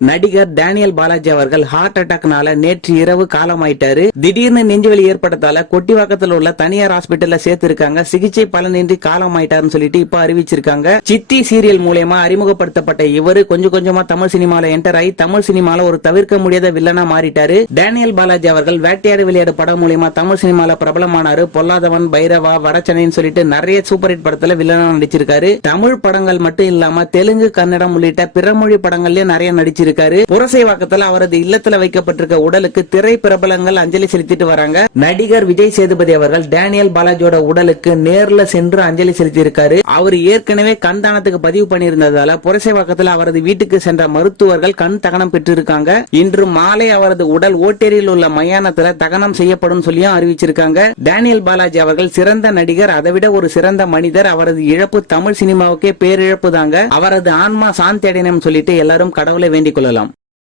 நடிகர் டேனியல் பாலாஜி அவர்கள் ஹார்ட் அட்டாக்னால நேற்று இரவு காலமாயிட்டாரு. திடீர்னு நெஞ்சுவலி ஏற்பட்டதால கொட்டிவாக்கத்தில் உள்ள தனியார் ஹாஸ்பிட்டல்ல சேர்த்திருக்காங்க. சிகிச்சை பலனின்றி காலமாயிட்டாருன்னு சொல்லிட்டு இப்ப அறிவிச்சிருக்காங்க. சித்தி சீரியல் மூலயமா அறிமுகப்படுத்தப்பட்ட இவரு கொஞ்சம் கொஞ்சமா தமிழ் சினிமால என்டர் ஆகி தமிழ் சினிமால ஒரு தவிர்க்க முடியாத வில்லனா மாறிட்டாரு. டேனியல் பாலாஜி அவர்கள் வேட்டையாடு விளையாடு படம் மூலயமா தமிழ் சினிமால பிரபலமானாரு. பொல்லாதவன் பைரவா வடச்சனைன்னு சொல்லிட்டு நிறைய சூப்பர் ஹிட் படத்துல வில்லனா நடிச்சிருக்காரு. தமிழ் படங்கள் மட்டும் இல்லாம தெலுங்கு கன்னடம் உள்ளிட்ட பிற மொழி படங்கள்லயே நிறைய நடிச்சிருக்காரு. புரசைவாக்கத்துல அவரது இல்லத்துல வைக்கப்பட்டிருக்க உடலுக்கு திரை பிரபலங்கள் அஞ்சலி செலுத்திட்டு வராங்க. நடிகர் விஜய் சேதுபதி அவர்கள் டேனியல் பாலாஜியோட உடலுக்கு நேர்ல சென்று அஞ்சலி செலுத்தி இருக்காரு அவர் ஏற்கனவே கண் தானத்துக்கு பதிவு பண்ணியிருந்ததால புரசைவாக்கத்துல அவரது வீட்டுக்கு சென்ற மருத்துவர்கள் கண் தகனம் பெற்றிருக்காங்க. இன்று மாலை அவரது உடல் ஓட்டேரியில் உள்ள மயானத்துல தகனம் செய்யப்படும் சொல்லியும் அறிவிச்சிருக்காங்க. டேனியல் பாலாஜி அவர்கள் சிறந்த நடிகர் அதைவிட ஒரு சிறந்த மனிதர். அவரது இழப்பு தமிழ் சினிமாவுக்கே பேரிழப்பு தாங்க அவரது ஆன்மா சாந்தி அடையணும் சொல்லிட்டு எல்லாரும் கடவுளை வேண்டிக் கொள்ளலாம்.